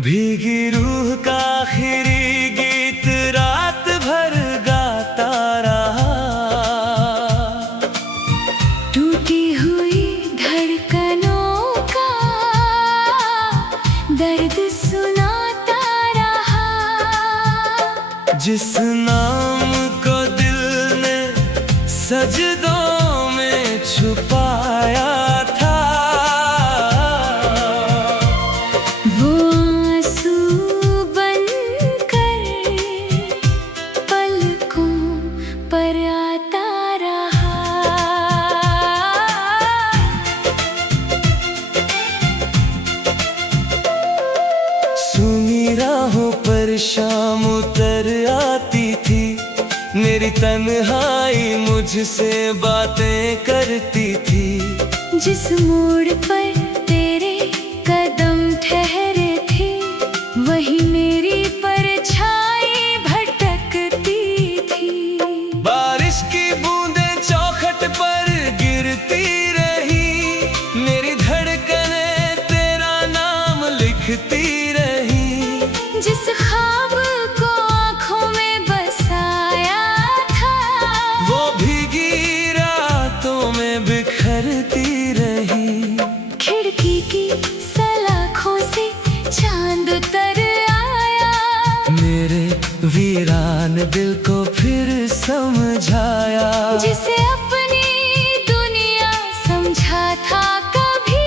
भीगी रूह का आखिरी गीत रात भर गाता रहा। टूटी हुई धड़कनों का दर्द सुनाता रहा। जिस नाम को दिल ने सजदों में छुपाया था, वो आंसू बनकर पलकों पर आता रहा। सूनी राहों पर शाम उतर आती थी, मेरी तन्हाई मुझसे बातें करती थी। जिस मोड़ पर तेरे कदम ठहरे थे, वही मेरी परछाई भटकती थी। बारिश की बूंदें चौखट पर गिरती रही, मेरी धड़कनें तेरा नाम लिखती रही। जिस ख्वाब को आँखों में बसाया था, वो भीगी रातों में बिखरती रही। खिड़की की सलाखों से चांद उतर आया, मेरे वीरान दिल को फिर समझाया। जिसे अपनी दुनिया समझा था कभी,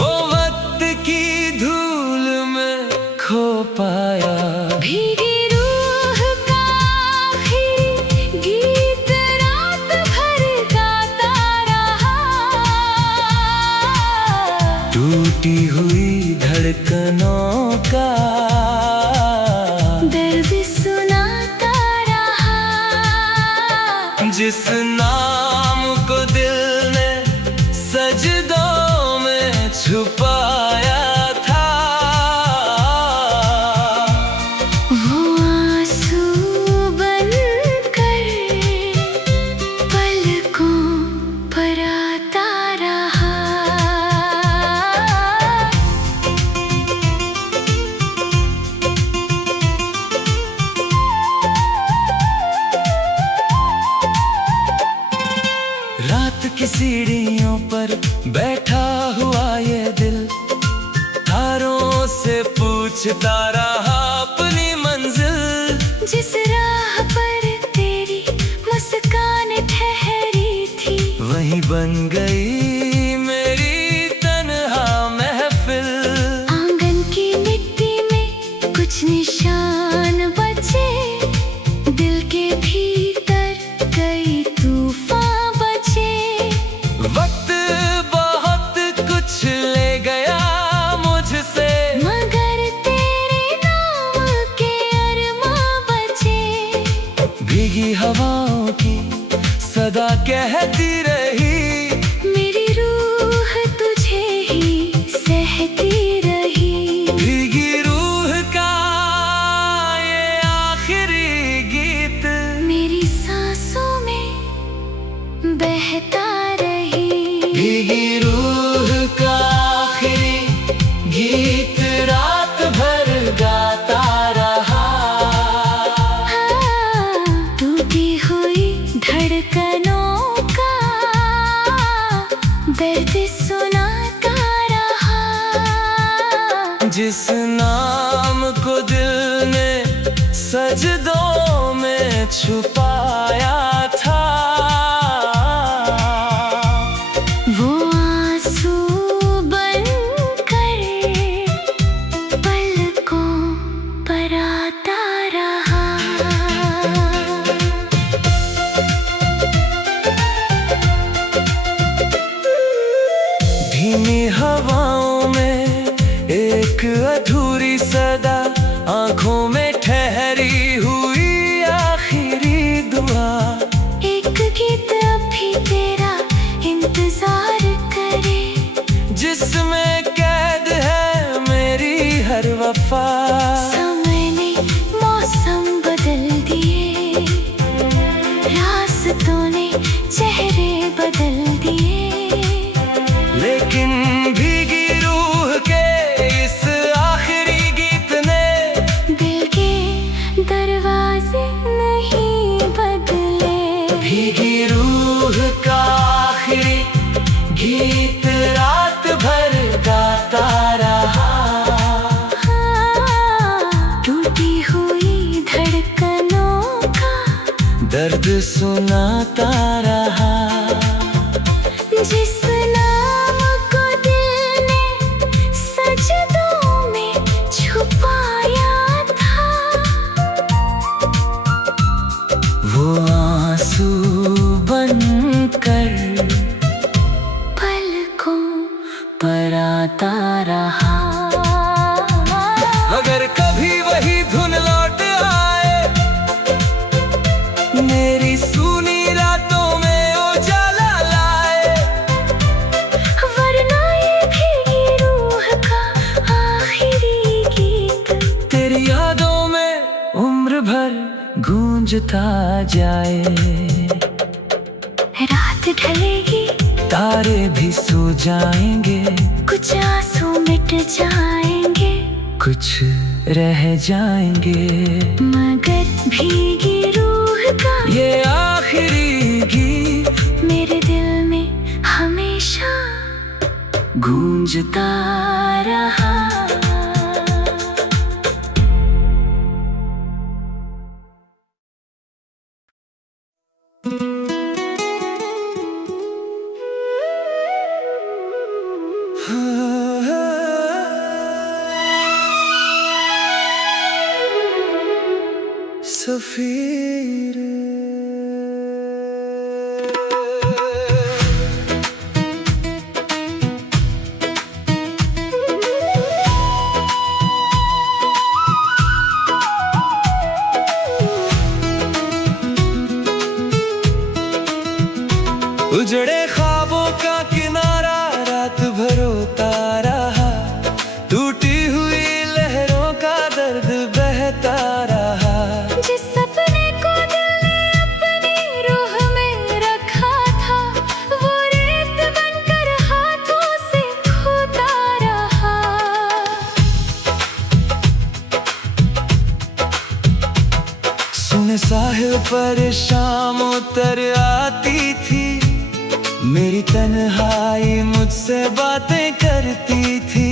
वो वक्त की धूल में खो पाया। भीगी रूह का आखिरी गीत रात भर गाता रहा। टूटी हुई धड़कनों का दर्द सुनाता रहा। जिस नाम को दिल ने सजदों में छुपाया था, वो आंसू बनकर पलकों पर आता रहा। रात की सीढ़ियों पर बैठा हुआ ये दिल, तारों से पूछता रहा अपनी मंजिल। जिस राह पर तेरी मुस्कान ठहरी थी, वहीं बन गई मेरी तन्हा महफिल। आंगन की मिट्टी में कुछ निशान बचे, दिल के भीतर कई तूफान बचे। वक्त बहुत कुछ ले गया मुझसे, मगर तेरे नाम के अरमां बचे। भीगी हवाओं की सदा कहती रही, मेरी रूह तुझे ही सहती रही। भीगी रूह का ये आखिरी गीत मेरी सांसों में बहता रही। भीगी रूह का आखिरी गीत रात भर गाता रहा। हाँ, टूटी हुई धड़कनों का दर्द सुनाता रहा। जिस नाम को दिल ने सजदों में छुपाया था, वो आंसू बनकर पलकों पर आता रहा। धीमी हवाओं में एक अधूरी सदा हर वफा। समय ने मौसम बदल दिए, रास्तों ने चेहरे बदल दिए, लेकिन भीगी रूह के इस आखिरी गीत ने दिल के दरवाजे नहीं बदले। भीगी रूह का आखिरी गीत रात भर गाता रहा। टूटी हुई धड़कनों का दर्द सुनाता रहा। जिस नाम को दिल ने सजदों में छुपाया था, वो आंसू बनकर पलकों पर आता रहा। अगर कभी वही धुन लौट आए, मेरी सूनी रातों में उजाला लाए, वरना ये भीगी रूह का आखिरी गीत तेरी यादों में उम्र भर गूंजता जाए। रात ढलेगी, तारे भी सो जाएंगे, कुछ आंसू मिट जाएंगे, कुछ रह जाएंगे, मगर भीगी रूह का ये आखिरी गीत मेरे दिल में हमेशा गूंजता रहा। सफीर उजड़े ख्वाबों का किनारा रात भर रोता रहा। टूटी हुई लहरों का दर्द बहता रहा। जिस सपने को दिल ने अपनी रूह में रखा था, वो रेत बनकर हाथों से खोता रहा। सुने साहिल पर शाम उतर आती थी, मेरी तन्हाई मुझसे बातें करती थी।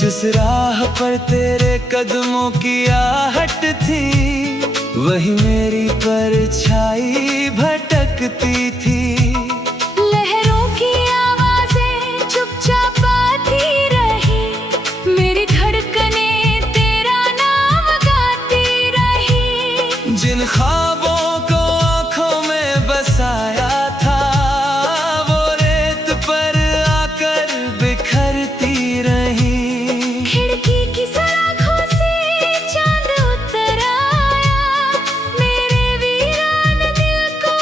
जिस राह पर तेरे कदमों की आहट थी, वही मेरी परछाई भटकती थी। लहरों की आवाजें चुपचाप आती रही, मेरी धड़कनें तेरा नाम गाती रही। जिन ख्वाबों को आँखों में बसाया था, वो रेत पर आकर बिखरती रही। खिड़की की सलाखों से चांद उतर आया, मेरे वीरान दिल को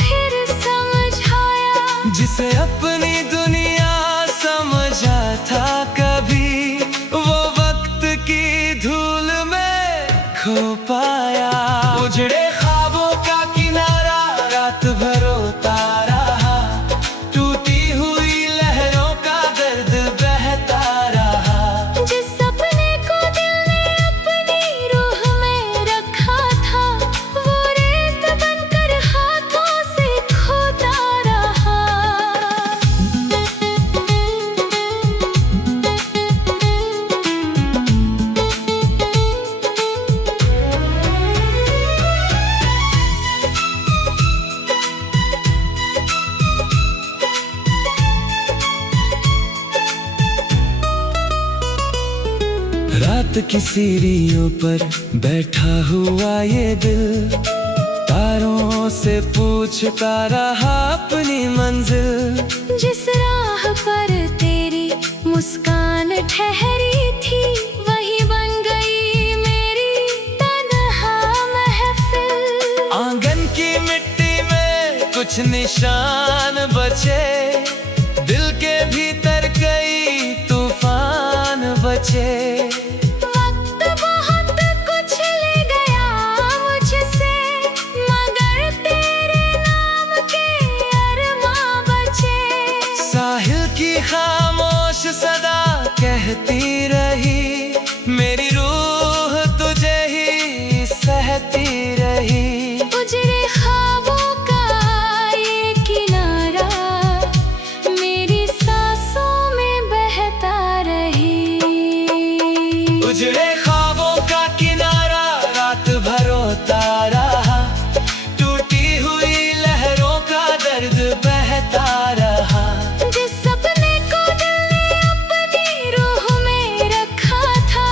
फिर समझाया। जिसे अपनी दुनिया समझा था कभी, वो वक्त की धूल में खो पाया। उजड़े ख्वाबों का किनारा रात भर रोता रहा। टूटी हुई लहरों का दर्द बहता रहा। जिस सपने को दिल ने अपनी रूह में रखा था, वो रेत बनकर हाथों से खोता रहा। रात की सीढ़ियों पर बैठा हुआ ये दिल, तारों से पूछता रहा अपनी मंजिल। जिस राह पर तेरी मुस्कान ठहरी थी, वही बन गई मेरी तन्हा महफिल। आंगन की मिट्टी में कुछ निशान बचे, दिल के भीतर कई तूफान बचे। वक्त बहुत कुछ ले गया मुझसे, मगर तेरे नाम के अरमां बचे। साहिल की खामोश सदा कहती रही, मेरी रूह तुझे ही सहती रही। उजड़े ख्वाबों का ये किनारा मेरी सांसों में बहता रही। उजड़े ख्वाबों का किनारा रात भर रोता रहा, टूटी हुई लहरों का दर्द बहता रहा। जिस सपने को दिल ने अपनी रूह में रखा था,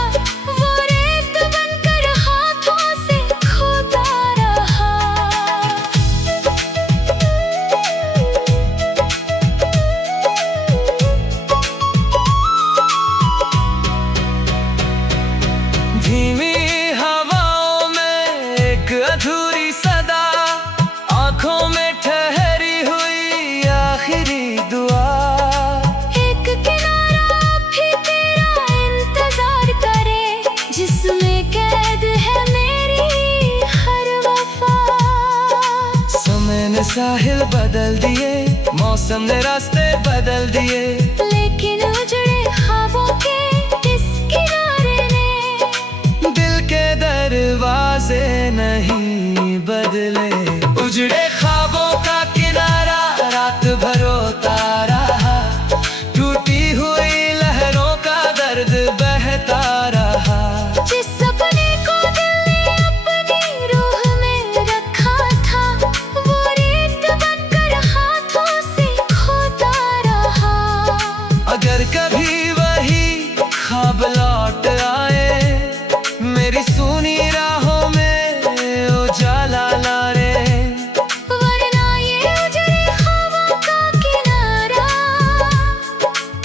वो रेत बनकर हाथों से खोता रहा। धीमी हवाओं में एक अधूरी सदा, आंखों में ठहरी हुई आखिरी दुआ। एक किनारा भी तेरा इंतजार करे, जिसमें कैद है मेरी हर वफा। समय ने साहिल बदल दिए, मौसम ने रास्ते बदल दिए, लेकिन उजड़े ख्वाबों के इस किनारे ने दिल के दरवाजे नहीं बदले। उजड़े ख्वाबों का किनारा रात भर रोता रहा, टूटी हुई लहरों का दर्द बहता रहा। जिस सपने को दिल ने अपनी रूह में रखा था, वो रेत बनकर हाथों से खोता रहा। अगर कभी वही ख्वाब लौट आए, मेरी सूनी राहों में उजाला ला रे। वरना ये उजड़े ख्वाबों का किनारा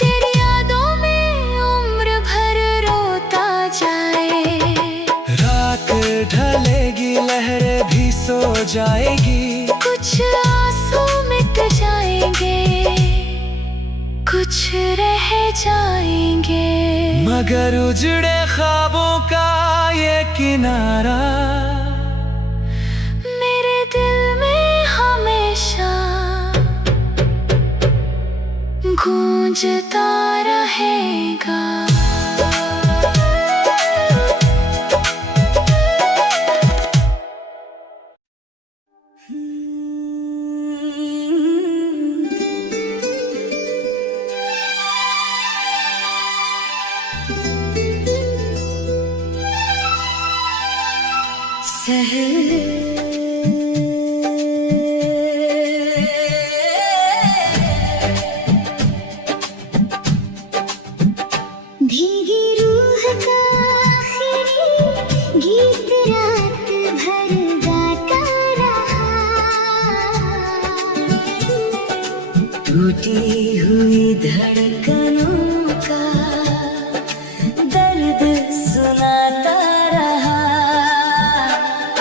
तेरी यादों में उम्र भर रोता जाए। रात ढलेगी, लहरें भी सो जाएगी, कुछ आंसू मिट जाएंगे, कुछ रह जाएंगे, मगर उजड़े ख्वाबों का ये किनारा मेरे दिल में हमेशा गूंजता रहेगा। भीगी रूह का आखिरी गीत रात भर गाता रहा। टूटी हुई धड़कनों का दर्द सुनाता रहा।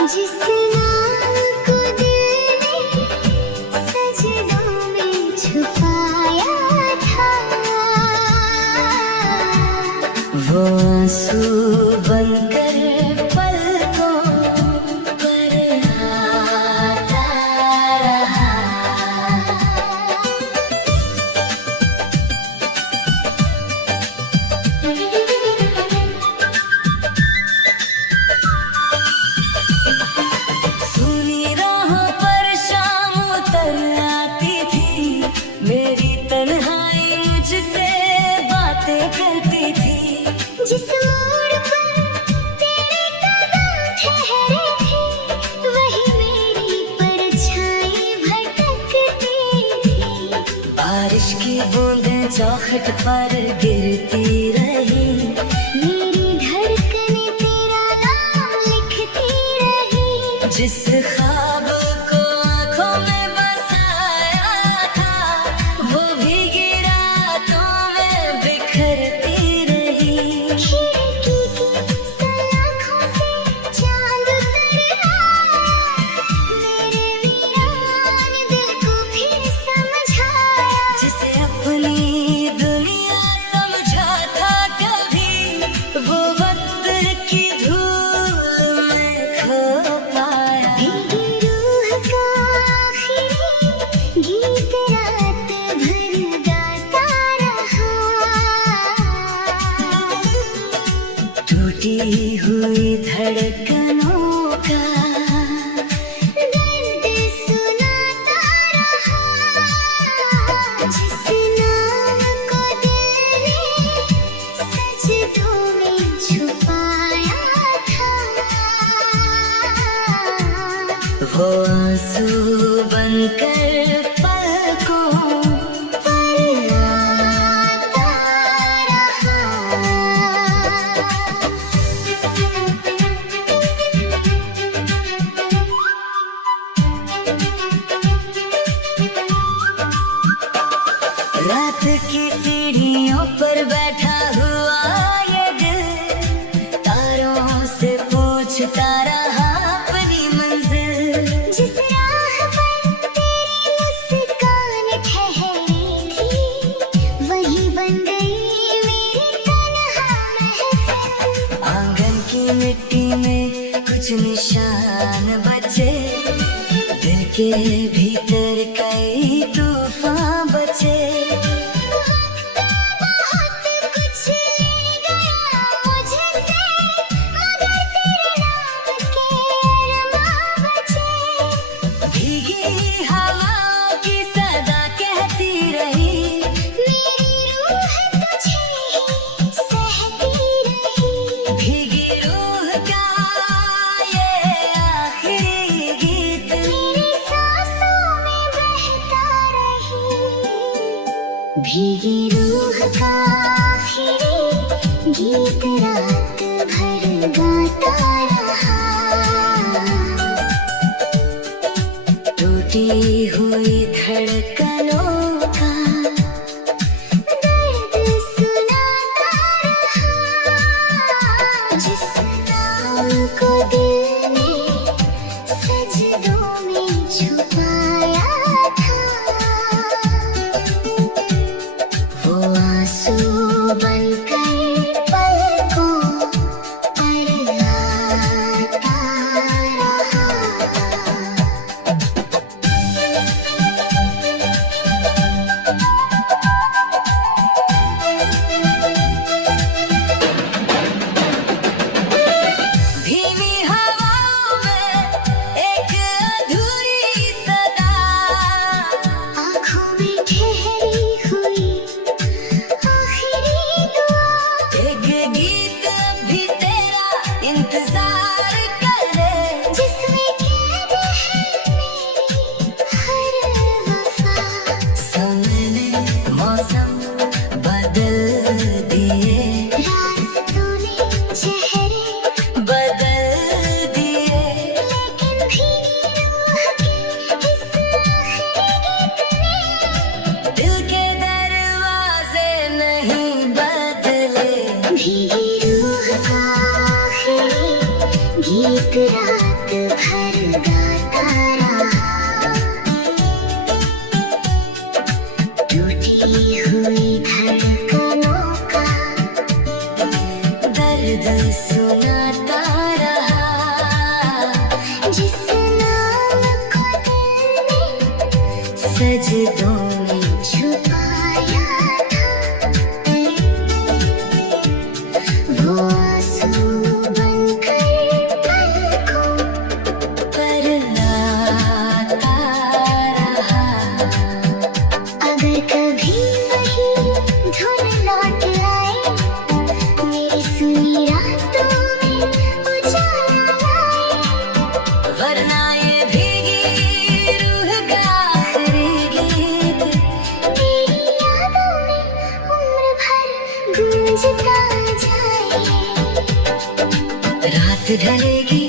जिस नाम को दिल ने सजदों में छुपाया था, वो आंसू बनकर पलकों पर आता रहा। सुनी राहों पर शाम उतर आती थी, मेरी तन्हाई मुझसे बातें करती थी। जिस मोड़ पर तेरे कदम ठहरे थे, वही मेरी परछाई भटकती थी। बारिश की बूंदें चौखट पर गिरती रही, मेरी धड़कनें तेरा नाम लिखती रही। जिस ख्वाब को आंखों में बसाया था, वो भीगी रातों में बिखरती रही। खिड़की की सलाखों से चांद उतर आया, मेरे वीरान दिल को फिर समझाया। जिसे अपनी दुनिया समझा था कभी, वो नजर की धूल में खो पाया। भीगी रूह का आखिरी गीत रात भर गाता रहा। टूटी हुई धड़कनों का दर्द सुनाता रहा। जिस नाम को दिल ने सजदों में छुपाया था, वो आंसू बनकर पलकों पर आता रहा। रात की सीढ़ियों पर बैठा हुआ ये दिल तारों से पूछता रहा अपनी मंजिल। जिस राह पर तेरी मुस्कान ठहरी थी, वही बन गई मेरी तन्हा महफिल। आंगन की मिट्टी में कुछ निशान बचे, दिल के भीतर कई तूफान बचे। बहुत कुछ ले गया मुझसे, मगर तेरे नाम के अरमां बचे। भीगी हवाओं की सदा कहती रही, मेरी रूह तुझे ही सहती रही। भीगी रूह का ये आखिरी गीत मेरी सांसों में बहता रही। भीगी रूह का आखिरी गीत रात भर गाता रहा। टूटी हुई धड़कनों का दर्द सुनाता रहा। जिस नाम को दिल ने सजदों में छुपाया था, वो आंसू बनकर पलकों पर आता रहा। धीमी हवाओं में एक अधूरी सदा, आँखों में ठहरी हुई आखिरी दुआ। एक गीत भी तेरा इंतजार करे, जिसमें कैद है मेरी हर वफा। समय ने मौसम बदल दिए, रास्तों ने चेहरे बदल दिए। लेकिन भीगी रूह के इस आखिरी गीत ने दिल के दरवाजे नहीं बदले। भीगी रूह का आखिरी गीत रात भर गाता रहा। टूटी हुई धड़कनों का दर्द सुनाता रहा। जिस नाम को दिल ने सजदों में छुपाया था, वो आंसू बनकर पलकों पर आता रहा। अगर कभी वही धुन लौट आए, मेरी सुनी रातों में उजाला लाए। वरना ये भीगी रूह का आखिरी गीत तेरी यादों में उम्र भर गूंजता जाए। रात ढलेगी